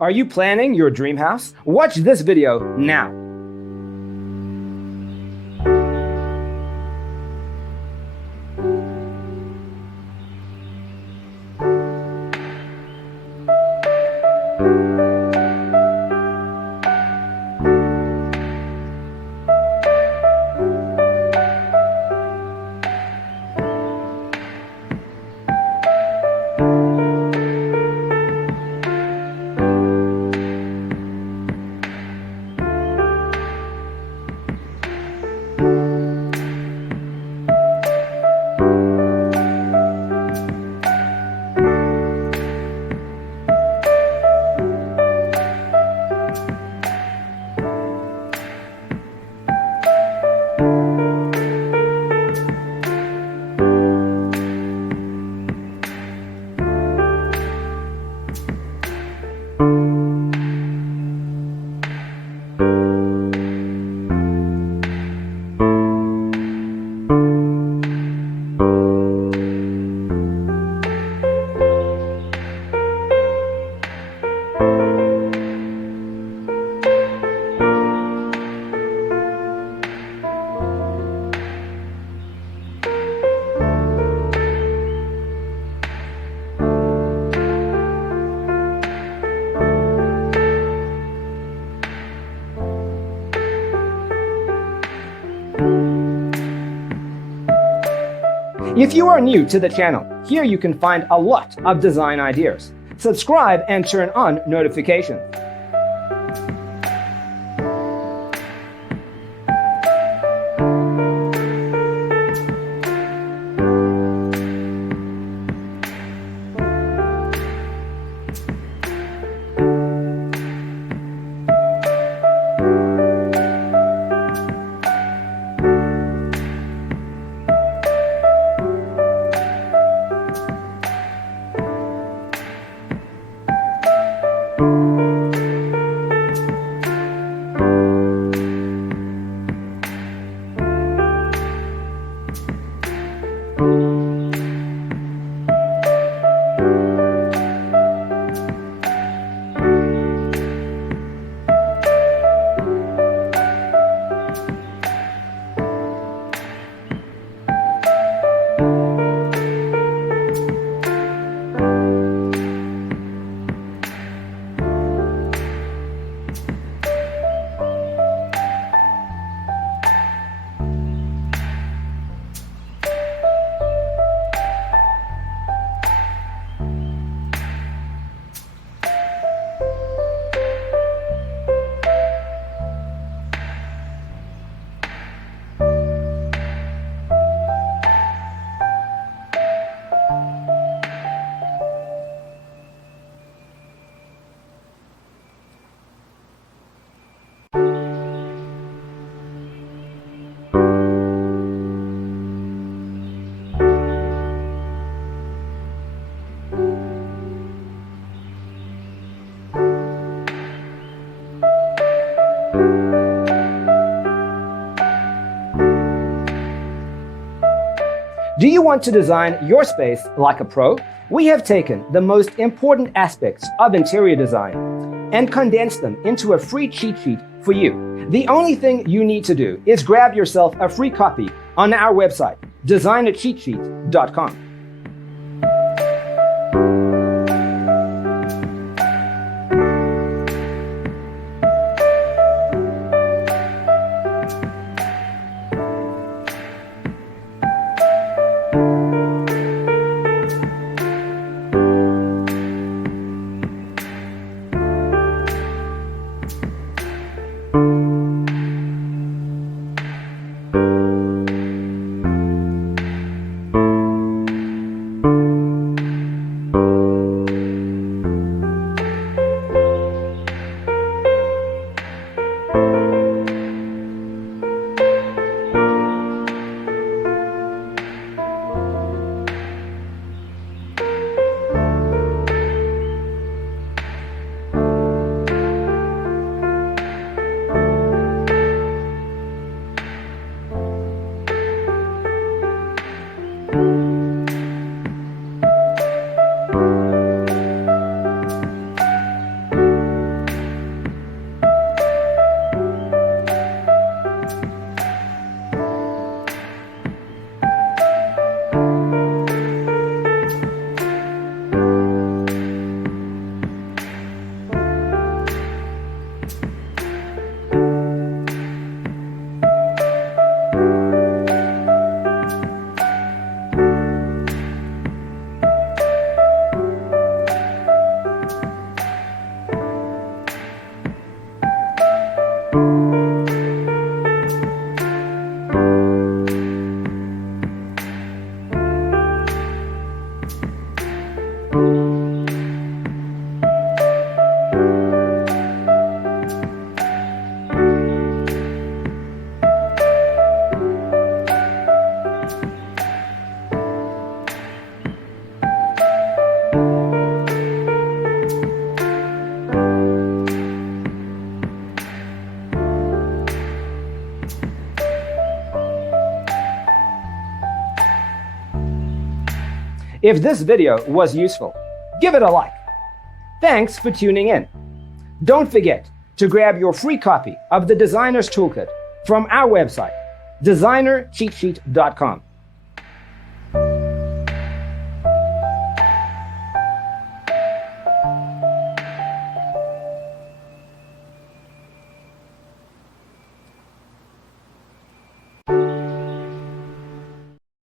Are you planning your dream house? Watch this video now. If you are new to the channel, here you can find a lot of design ideas. Subscribe and turn on notifications. Do you want to design your space like a pro? We have taken the most important aspects of interior design and condensed them into a free cheat sheet for you. The only thing you need to do is grab yourself a free copy on our website, designacheatsheet.com. If this video was useful, give it a like. Thanks for tuning in. Don't forget to grab your free copy of the Designer's Toolkit from our website, designercheatsheet.com.